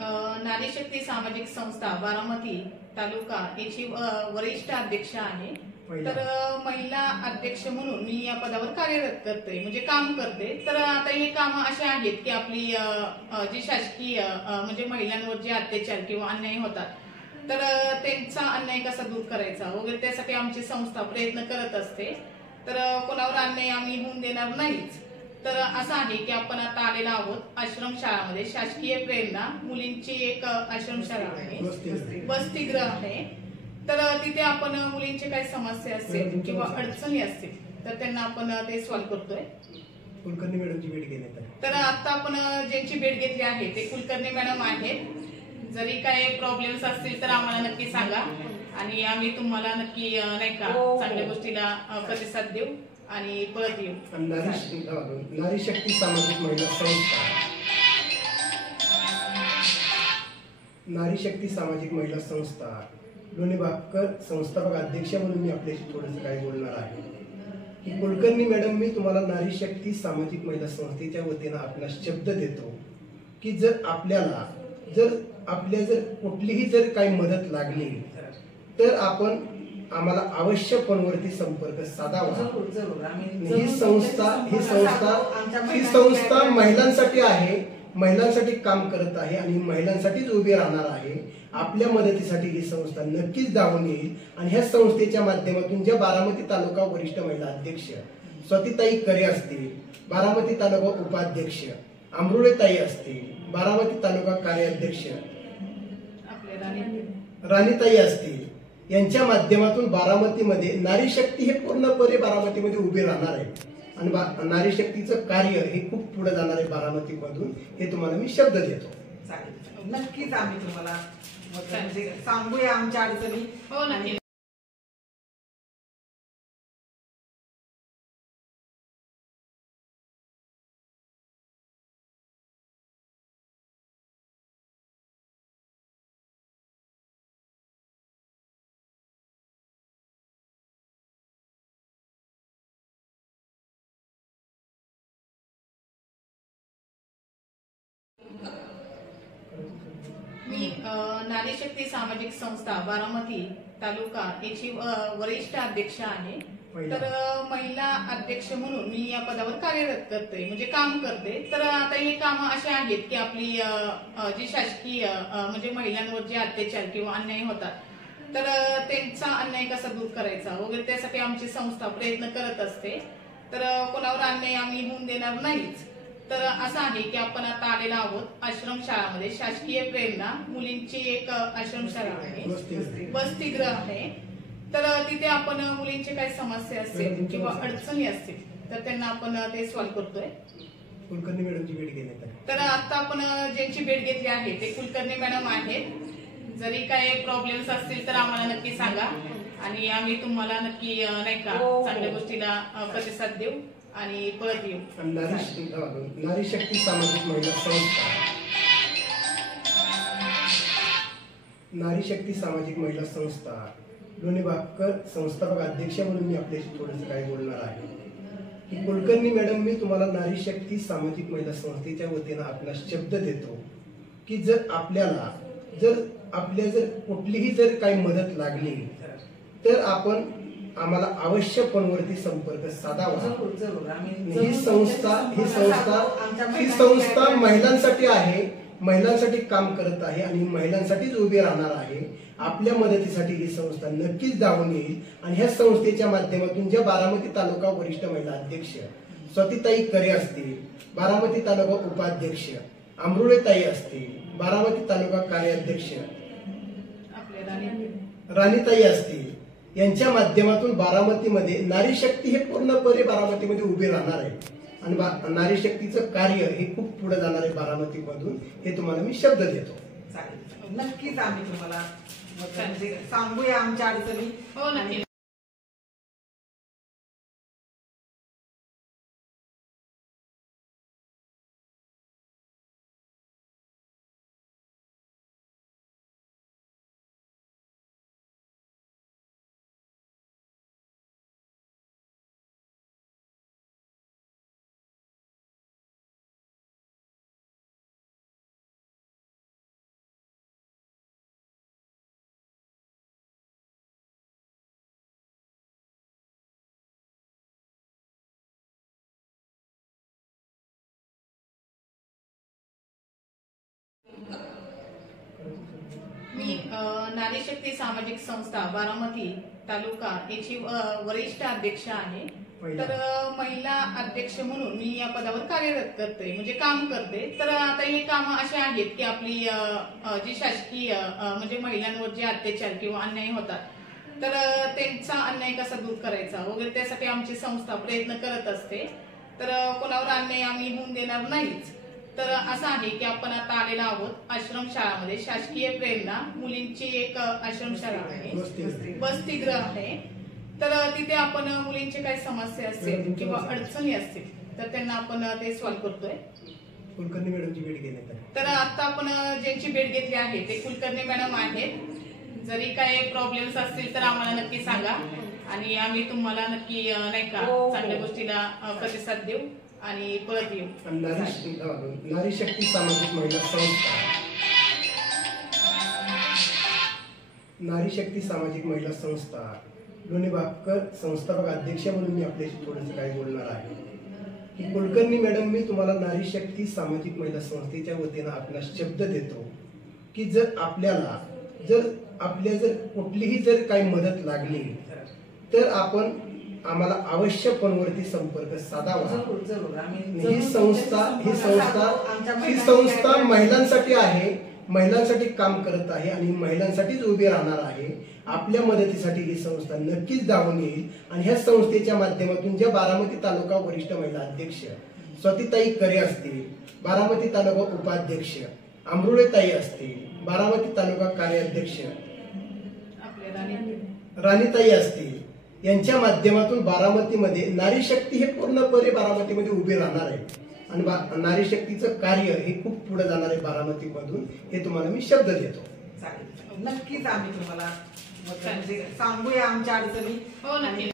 नारी शक्ती सामाजिक संस्था बारामती तालुका याची वरिष्ठ अध्यक्ष आहे। तर महिला अध्यक्ष म्हणून मी या पदावर कार्यरत करते, म्हणजे काम करते। तर आता हे काम असे आहेत की आपली जी शासकीय म्हणजे महिलांवर जे अत्याचार किंवा अन्याय होतात तर त्यांचा अन्याय कसा दूर करायचा वगैरे त्यासाठी आमची संस्था प्रयत्न करत असते। तर कोणावर अन्याय आम्ही होऊन देणार नाहीच। तर असं आहे की आपण आता आलेलो आहोत आश्रम शाळामध्ये, शासकीय प्रेरणा मुलींची एक आश्रमशाळा आहे, वसतिगृह आहे। तर तिथे आपण मुलींचे काही समस्या असतील किंवा अडचणी असतील तर त्यांना आपण ते सॉल्व्ह करतोय। कुलकर्णी मॅडमची भेट घेण्यात तर आता आपण ज्यांची भेट घेतली आहे ते कुलकर्णी मॅडम आहेत। जरी काही प्रॉब्लेम्स असतील तर आम्हाला नक्की सांगा आणि आम्ही तुम्हाला नक्की नाही का चांगल्या गोष्टीला प्रतिसाद देऊ आणि परत येऊ। नारी शक्ती सामाजिक महिला संस्था, नारी शक्ती सामाजिक महिला संस्था लोणीबाकर संस्थापक अध्यक्ष म्हणून मी आपल्याशी थोडंसं काही बोलणार आहे की कुलकर्णी मॅडम, मी तुम्हाला नारी शक्ती सामाजिक महिला संस्थेच्या वतीनं आपला शब्द देतो की जर आपल्याला जर कुठलीही जर काही मदत लागली तर आपण आम्हाला अवश्य फोनवरती संपर्क साधावा। ही संस्था महिलांसाठी आहे, महिलांसाठी काम करत आहे आणि महिलांसाठीच उभी राहणार आहे। आपल्या मदतीसाठी ही संस्था नक्कीच धावून येईल आणि ह्या संस्थेच्या माध्यमातून ज्या बारामती तालुका वरिष्ठ महिला अध्यक्ष स्वातीताई करे असतील, बारामती तालुका उपाध्यक्ष अमृताई असतील, बारामती तालुका कार्याध्यक्ष राणीताई असतील, यांच्या माध्यमातून बारामतीमध्ये नारी शक्ती हे पूर्णपणे बारामतीमध्ये उभी राहणार आहे आणि नारी शक्तीचं कार्य हे खूप पुढे जाणार आहे बारामतीमधून, हे तुम्हाला मी शब्द देतो। नक्कीच आम्ही तुम्हाला सांगूया आमच्या अडचणी। हो नक्की। मी नारी शक्ती सामाजिक संस्था बारामती तालुका याची वरिष्ठ अध्यक्ष आहे। तर महिला अध्यक्ष म्हणून मी या पदावर कार्यरत करते, म्हणजे काम करते। तर आता हे काम असे आहेत की आपली जी शासकीय म्हणजे महिलांवर जे अत्याचार किंवा अन्याय होतात तर त्यांचा अन्याय कसा दूर करायचा वगैरे त्यासाठी आमची संस्था प्रयत्न करत असते। तर कोणावर अन्याय आम्ही होऊन देणार नाहीच। तर असं आहे की आपण आता आलेलो आहोत आश्रम शाळामध्ये, शासकीय प्रेरणा मुलींची एक आश्रमशाळा आहे, वसतिगृह आहे। तर तिथे आपण मुलींचे काही समस्या असतील किंवा अडचणी असतील तर त्यांना आपण ते सॉल्व्ह करतोय। कुलकर्णी मॅडमची भेट घेण्यात तर आता आपण ज्यांची भेट घेतली आहे ते कुलकर्णी मॅडम आहेत। जरी काही प्रॉब्लेम्स असतील तर आम्हाला नक्की सांगा आणि आम्ही तुम्हाला नक्की नाही का चांगल्या गोष्टीला प्रतिसाद देऊ आणि परत येऊ। नारी शक्ती सामाजिक महिला संस्था, नारी शक्ती सामाजिक महिला संस्था लोणीबाकर संस्थापक अध्यक्ष म्हणून मी आपल्याशी थोडंसं काही बोलणार आहे की कुलकर्णी मॅडम, मी तुम्हाला नारी शक्ती सामाजिक महिला संस्थेच्या वतीनं आपला शब्द देतो की जर आपल्याला कुठलीही जर काही मदत लागली तर आपण आम्हाला अवश्य फोनवरती संपर्क साधावा। ही संस्था महिलांसाठी आहे, महिलांसाठी काम करत आहे आणि महिलांसाठीच उभी राहणार आहे। आपल्या मदतीसाठी ही संस्था नक्कीच धावून येईल आणि ह्या संस्थेच्या माध्यमातून ज्या बारामती तालुका वरिष्ठ महिला अध्यक्ष स्वातीताई करे असतील, बारामती तालुका उपाध्यक्ष अमृताई असतील, बारामती तालुका कार्याध्यक्ष राणीताई असतील, यांच्या माध्यमातून बारामतीमध्ये नारी शक्ती हे पूर्णपणे बारामतीमध्ये उभी राहणार आहे आणि नारी शक्तीचं कार्य हे खूप पुढे जाणार आहे बारामतीमधून, हे तुम्हाला मी शब्द देतो। नक्कीच आम्ही तुम्हाला सांगूया आमच्या अडचणी। हो नक्की। मी नारी शक्ती सामाजिक संस्था बारामती तालुका याची वरिष्ठ अध्यक्ष आहे. तर महिला अध्यक्ष म्हणून मी या पदावर कार्यरत करते, म्हणजे काम करते. तर आता हे काम असे आहेत की आपली जी शासकीय म्हणजे महिलांवर जे अत्याचार किंवा अन्याय होतात, तर त्यांचा अन्याय कसा दूर करायचा वगैरे त्यासाठी आमची संस्था प्रयत्न करत असते. तर कोणावर अन्याय आम्ही होऊन देणार नाहीच. तर असं आहे की आपण आता आलेलो आहोत आश्रमशाळामध्ये, शासकीय प्रेरणा मुलींची एक आश्रमशाळा आहे, वसतिगृह आहे. तर तिथे आपण मुलींचे काही समस्या असतील किंवा अडचणी असतील तर त्यांना आपण ते सॉल्व्ह करतोय. कुलकर्णी मॅडमची भेट घेण्यात आली. तर आता आपण ज्यांची भेट घेतली आहे ते कुलकर्णी मॅडम आहेत. जरी काही प्रॉब्लेम्स असतील तर आम्हाला नक्की सांगा आणि आम्ही तुम्हाला नक्की नाही का चांगल्या गोष्टीला प्रतिसाद देऊ आणि परत येऊ. नारी शक्ती सामाजिक महिला संस्था, नारी शक्ती सामाजिक महिला संस्था लोणी भापकर संस्थापक अध्यक्ष म्हणून मी आपल्याशी थोडंसं काही बोलणार आहे की कुलकर्णी मॅडम, मी तुम्हाला नारी शक्ती सामाजिक महिला संस्थेच्या वतीनं आपला शब्द देतो की जर आपल्या जर कुठलीही जर काही मदत लागली तर आपण आम्हाला अवश्य फोनवरती संपर्क साधावा. ही संस्था महिलांसाठी आहे, महिलांसाठी काम करत आहे आणि महिलांसाठीच उभी राहणार आहे. आपल्या मदतीसाठी ही संस्था नक्कीच धावून येईल आणि ह्या संस्थेच्या माध्यमातून ज्या बारामती तालुका वरिष्ठ महिला अध्यक्ष स्वातीताई करे असतील, बारामती तालुका उपाध्यक्ष अमृतेताई असतील, बारामती तालुका कार्याध्यक्ष राणीताई असतील, यांच्या माध्यमातून बारामतीमध्ये नारी शक्ती हे पूर्णपणे बारामतीमध्ये उभी राहणार आहे आणि नारी शक्तीचं कार्य हे खूप पुढे जाणार आहे बारामतीमधून, हे तुम्हाला मी शब्द देतो. नक्कीच आम्ही तुम्हाला म्हणजे सांगूया आमच्या अडचणी. हो नक्की.